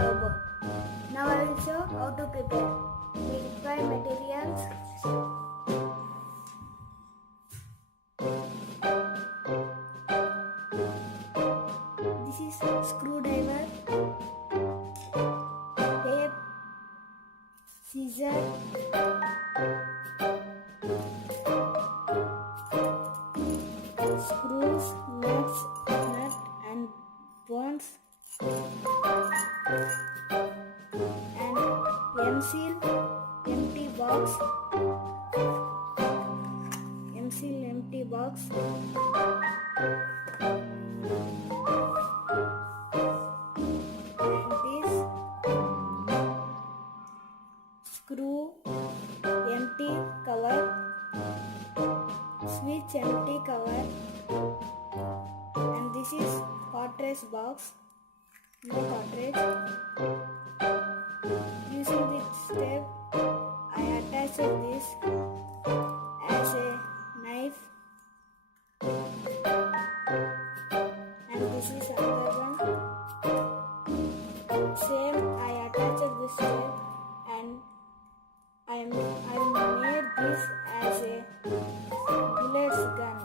robot. Now I will show how to prepare. We require materials. This is screwdriver, tape, scissors, screws, nuts and bolts, and M-seal empty box. M-seal empty box. And this screw empty cover, switch empty cover, and this is cartridge box, no cartridge. Using this step, I attached this as a knife, and this is another one. Same, I attached this step, and I made this as a bullets gun,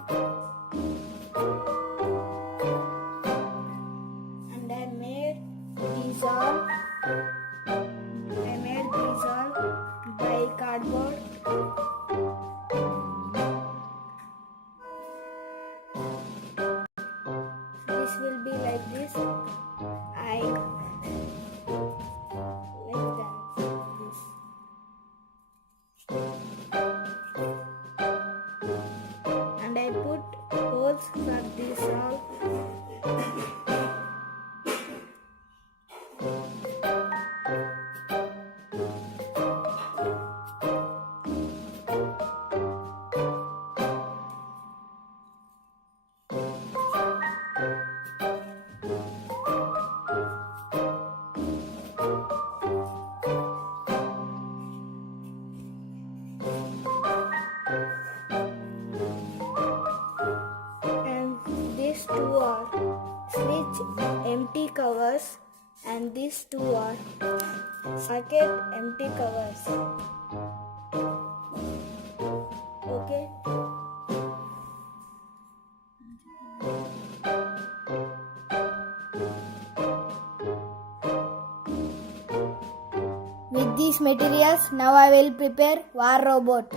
and I made these all by cardboard. This will be like this. I like that this. And I put holes for this all. And these two are switch empty covers, and these two are socket empty covers. Okay. With these materials, now I will prepare war robot.